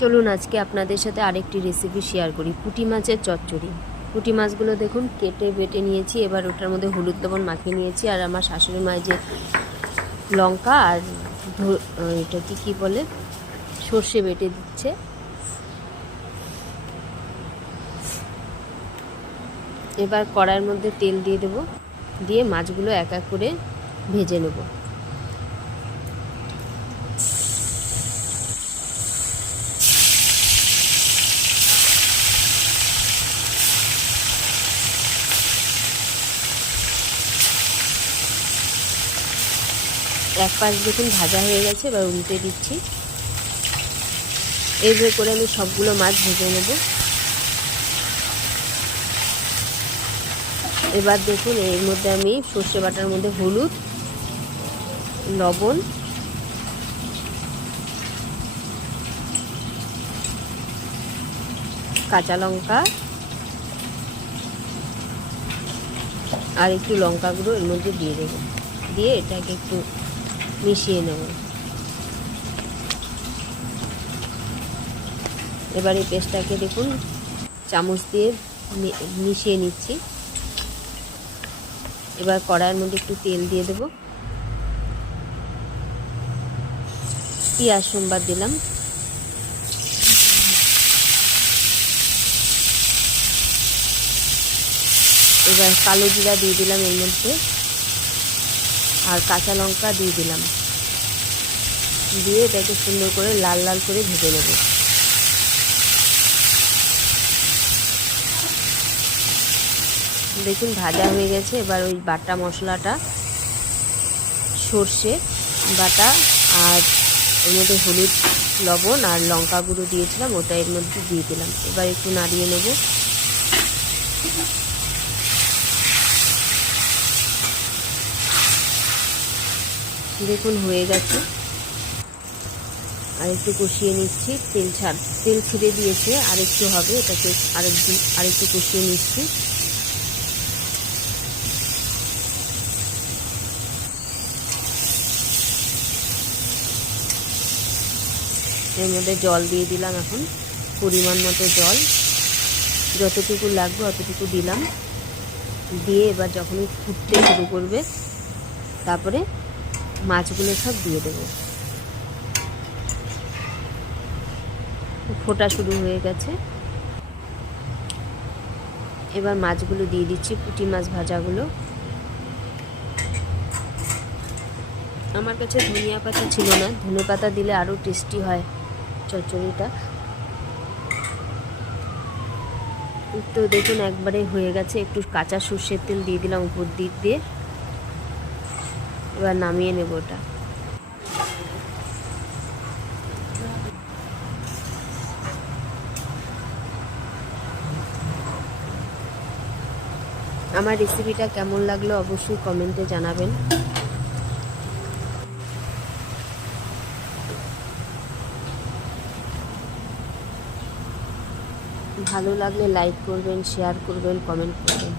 চলুন আজকে আপনাদের সাথে আরেকটি রেসিপি শেয়ার করি, পুঁটি মাছের চচ্চড়ি। পুঁটি মাছগুলো দেখুন কেটে বেটে নিয়েছি, এবার ওটার মধ্যে হলুদ লবণ মাখিয়ে নিয়েছি। আর আমার শাশুড়ি মা যে লঙ্কা আর এটা কি বলে সর্ষে বেটে দিচ্ছে। এবার কড়াইয়ের মধ্যে তেল দিয়ে দেব, দিয়ে মাছগুলো এক এক করে ভেজে নেব। এক পাশ দেখুন ভাজা হয়ে গেছে, এবার উল্টে দিচ্ছি। এইভাবে করে আমি সবগুলো মাছ ভেজে নেব। এবার দেখুন এর মধ্যে আমি সর্ষে বাটার মধ্যে হলুদ, লবণ, কাঁচা লঙ্কা আর একটু লঙ্কা গুঁড়ো এর মধ্যে দিয়ে দেবো, দিয়ে এটাকে একটু মিশিয়ে নেব। এবার এই পেস্টটাকে দেখুন চামচ দিয়ে মিশিয়ে নিচ্ছি। এবার কড়াইয়ের মধ্যে একটু তেল দিয়ে দেব, পেঁয়াজ সোমবার দিলাম, এবার কালো জিরা দিয়ে দিলাম এর মধ্যে, আর কাঁচা লঙ্কা দিয়ে দিলাম, দিয়ে এটাকে সুন্দর করে লাল লাল করে ভেজে নেব। দেখুন ভাজা হয়ে গেছে। এবার ওই বাটা মশলাটা, সর্ষে বাটা আর এর মধ্যে হলুদ, লবণ আর লঙ্কা গুঁড়ো দিয়েছিলাম, ওটা এর মধ্যে দিয়ে দিলাম। এবার একটু নাড়িয়ে নেব। দেখুন হয়ে গেছে, আর একটু কষিয়ে নিচ্ছি। তেল ছিঁড়ে দিয়েছে, আর একটু হবে, এটাকে আরেকটু কষিয়ে নিচ্ছি। এর মধ্যে জল দিয়ে দিলাম, এখন পরিমাণ মতো জল, যতটুকু লাগবে অতটুকু দিলাম। দিয়ে এবার যখনই ফুটতে শুরু করবে তারপরে মাছগুলো সব দিয়ে দেবো। ফোটা শুরু হয়ে গেছে, এবার মাছগুলো দিয়ে দিচ্ছি, পুঁটি মাছ ভাজাগুলো। আমার কাছে ধনিয়া পাতা ছিল না, ধনে পাতা দিলে আরও টেস্টি হয় চচ্চড়িটা। তো দেখুন একবারে হয়ে গেছে। একটু কাঁচা সর্ষের তেল দিয়ে দিলাম উপর দিক দিয়ে। এবার নামিয়ে নেব ওটা। আমার রেসিপিটা কেমন লাগলো অবশ্যই কমেন্টে জানাবেন। ভালো লাগলে লাইক করবেন, শেয়ার করবেন, কমেন্ট করবেন।